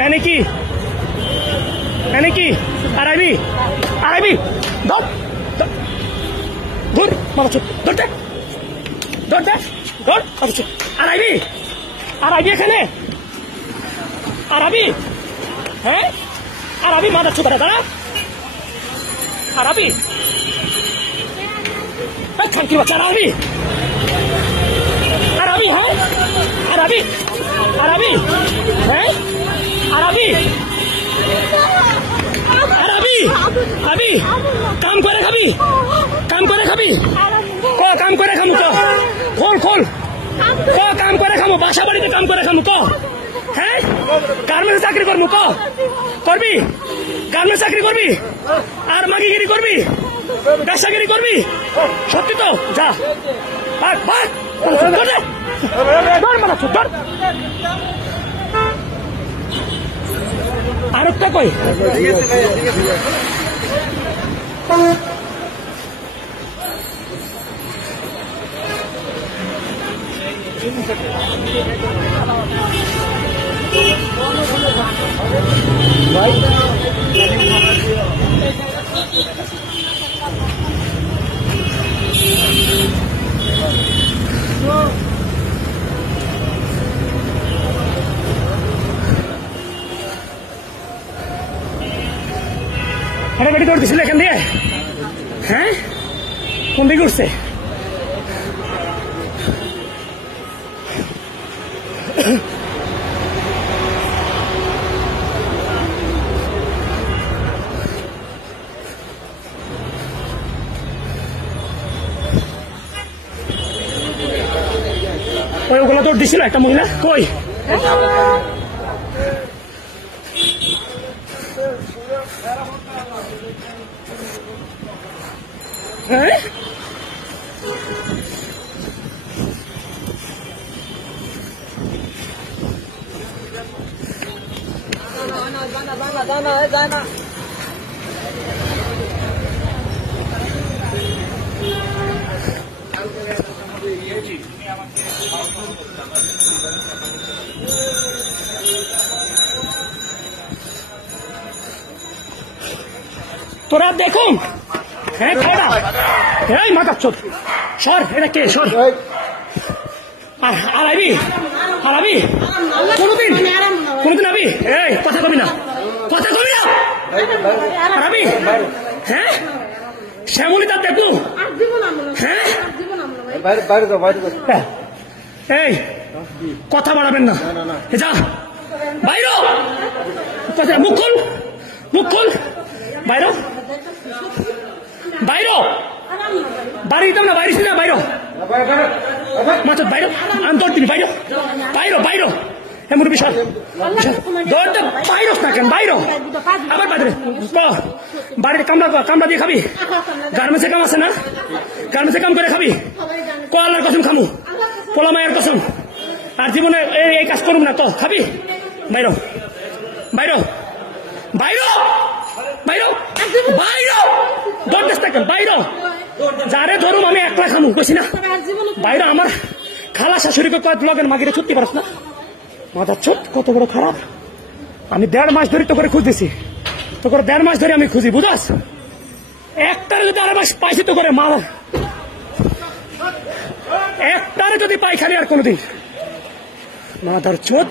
এনে কি আরাবি ধর ধর মাথা চুপ ধরতে ধর মাথা চুপ আরাবি এখানে আরাবি হ্যাঁ আরাবি মাথা চুপ দাঁড়া আরাবি খানকি বাচ্চা আরাবি হ্যাঁ আরাবি হ্যাঁ আরাবি কাম করে খাবি ক কাম করে খামু ক খোল ক কাম করে খামু বাসা বাড়িতে কাম করে খামু ক হ্যাঁ গার্মেন্টস চাকরি করবো ক করবি গার্মেন্টস চাকরি করবি আর মাগিগিরি করবি ব্যবসাগিরি করবি সত্যি তো যা ভাগ আরেকটা কই গাড়ি দৌড় দিছিল এখান দিয়ে হ্যাঁ কোন দিকে উঠছে ওগুলো দৌড় দিছিল একটা মহিলা কই হ্যাঁ তোরা দেখুন হ্যাঁ খাওয়া এই মাথা চোখ সর এটা কে সর আরাবি কোনদিন আবি এই কথা কবি না আরাবি হ্যাঁ শ্যামলী তার দেখু হ্যাঁ এই কথা বাড়াবেন না যা বাইর মুখ খোল বাইর বাড়ি দিতাম না বাইরে না বাইর মাছ বাইর আমি দৌড় দিবি বাইর এমন বিষয় দৌড়তে বাইরস না কেন বাইর আবার বাড়িতে কামড়া দিয়ে খাবি গার্মেন্টসে কাম আছে না গার্মেন্টসে কাম করে খাবি ক আল্লাহর কসম খামু পোলা মায়ের কসম আর জীবনে এই কাজ করুম না তো খাবি বাইর যারে ধরুম আমি একলা খামু কইছি না বাইরে আমার খালা শাশুড়িকে কয়েক লগের মাগিরে ছুটতে পারস না মাথার চোট কত বড় খারাপ আমি 1.5 মাস ধরে তো করে খুঁজতেছি তো করে 1.5 মাস ধরে আমি খুঁজি বুঝাস একটারে যদি 2.5 মাস পাইছি তো করে মাল একটারে যদি পাই খালি আর কোনোদিন মাথার চোট